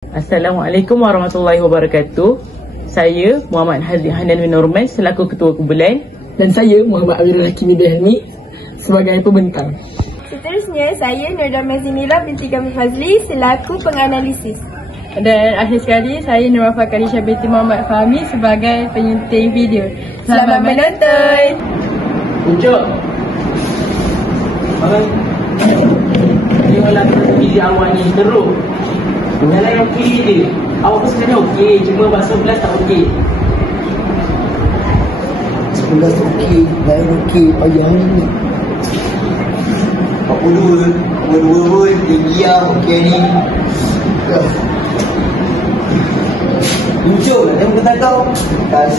Assalamualaikum warahmatullahi wabarakatuh. Saya Muhammad Hanan bin Norman selaku Ketua Kumpulan. Dan saya Muhammad Amirul Hakim Ibn sebagai pembentang. Seterusnya saya Nurul Mazinila binti Kamil Fazli selaku penganalisis. Dan akhir sekali saya Nur Wafah Karisha binti Muhammad Fahmi sebagai penyunting video. Selamat menonton. Ucap. Tengoklah video awak ni teruk. Yang lain okey je. Awak pun sebenarnya okey, cuma bahasa 11 tak okey. 11 okey, lain okey, payah ni. 42 pun tinggi lah okey ni. Muncul lah, tengok kata kau. Tas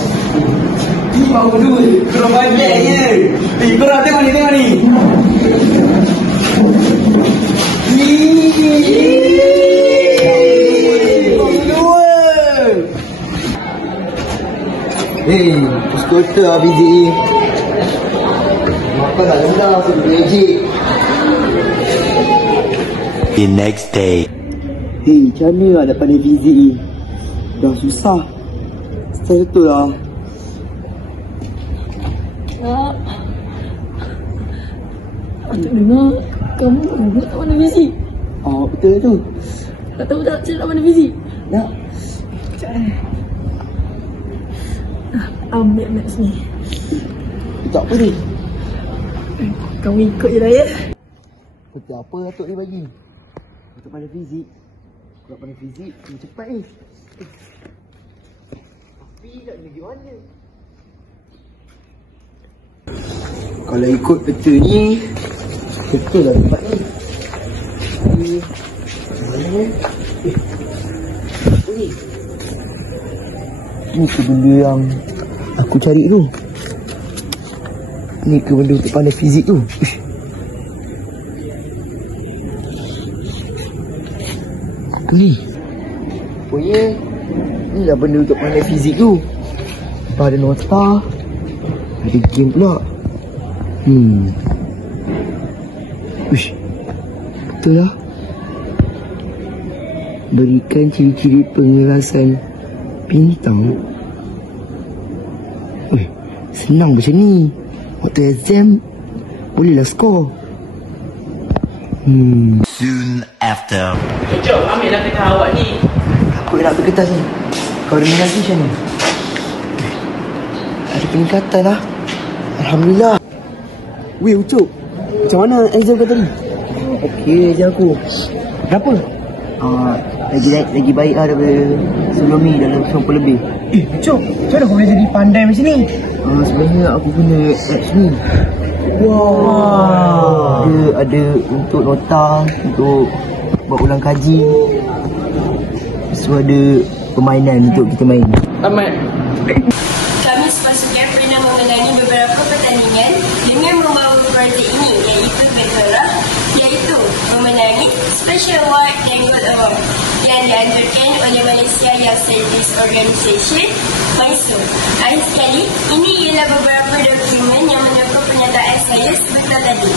52, kurang banyak je. Korang tengok ni. Hei, skuter lah BZE. Makan tak rendah, sebab lejik. The next day. Hei, macam mana lah nak pandai BZE? Dah susah. Style tu lah. Aku dengar kamu nak mana BZE? Betul tu. Tak tahu tak saya nak mana BZE? Nak? Ambil maps ni. Tak apa ni? Kamu ikut je lah ya. Betul apa Datuk ni bagi? Datuk pandai fizik. Kalau pandai fizik, kena cepat ni. Tapi nak pergi mana? Kalau ikut peta ni, betul lah tempat ni. Mana? Apa ni? Ni ke benda yang aku cari tu. Ni ke benda untuk pandai fizik tu. Apa ni? Oh ya, ni lah benda untuk pandai fizik tu. Lepas ada nota, ada game pula. Uish, betul lah. Berikan ciri-ciri pengelasan bintang. Senang macam ni. Waktu exam bolehlah skor. Soon after. Ucap, ambillah kertas awak ni. Aku nak ambil kertas ni. Kau dengar lagi macam ni? Ada peningkatan lah. Alhamdulillah. Weh Ucup, macam mana exam kau tadi? Okey je aku. Kenapa? Lagi baik lah daripada sebelum ni dalam 90 lebih. Ucup, macam mana kau boleh jadi pandai macam ni? Sebenarnya aku guna apps ni. Wow. Dia ada untuk nota, untuk buat ulang kaji. So ada permainan untuk kita main. Tamat. Kami sepatutnya pernah memenangi beberapa pertandingan dengan membawa projek ini iaitu Vektora, iaitu memenangi Special Award dan Gold Award yang dianjurkan oleh Malaysia Youth Service Organisation MYSO. Akhir sekali, ini ialah beberapa dokumen yang menyokong pernyataan saya sebentar tadi.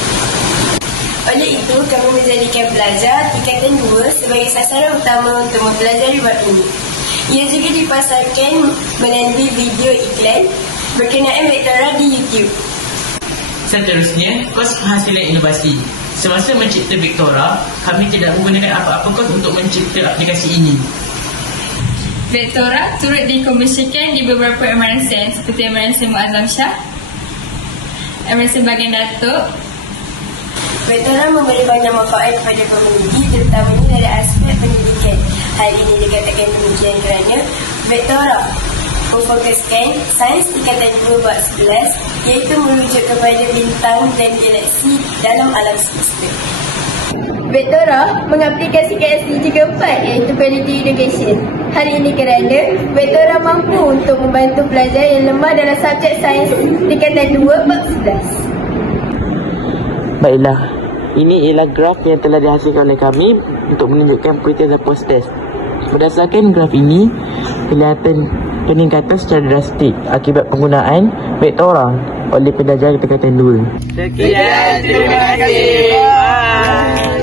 Oleh itu, kami menjadikan pelajar tingkatan 2 sebagai sasaran utama untuk mempelajari bab ini. Ia juga dipasarkan melalui video iklan berkenaan Vektora di YouTube. Seterusnya, kos penghasilan inovasi. Semasa mencipta Vektora, kami tidak menggunakan apa-apa kos untuk mencipta aplikasi ini. Vektora turut dikomersialkan di beberapa MRSN seperti MRSN Muazzam Shah, MRSN Bagian Datuk. Vektora memberi banyak manfaat kepada pengundi, terutamanya dari aspek pendidikan. Hal ini dikatakan demikian kerana Vektora memfokuskan sains tingkatan 2 bab 11 iaitu merujuk kepada bintang dan galaksi dalam alam semesta. Vektora mengaplikasikan SDG keempat iaitu Quality Education. Hal ini kerana Vektora mampu untuk membantu pelajar yang lemah dalam subjek sains tingkatan 2 bab 11. Baiklah, ini ialah graf yang telah dihasilkan oleh kami untuk menunjukkan pre-test dan post-test. Berdasarkan graf ini, kelihatan peningkatan secara drastik akibat penggunaan Vektora oleh pelajar tingkatan 2. Sekian, terima kasih. Bye.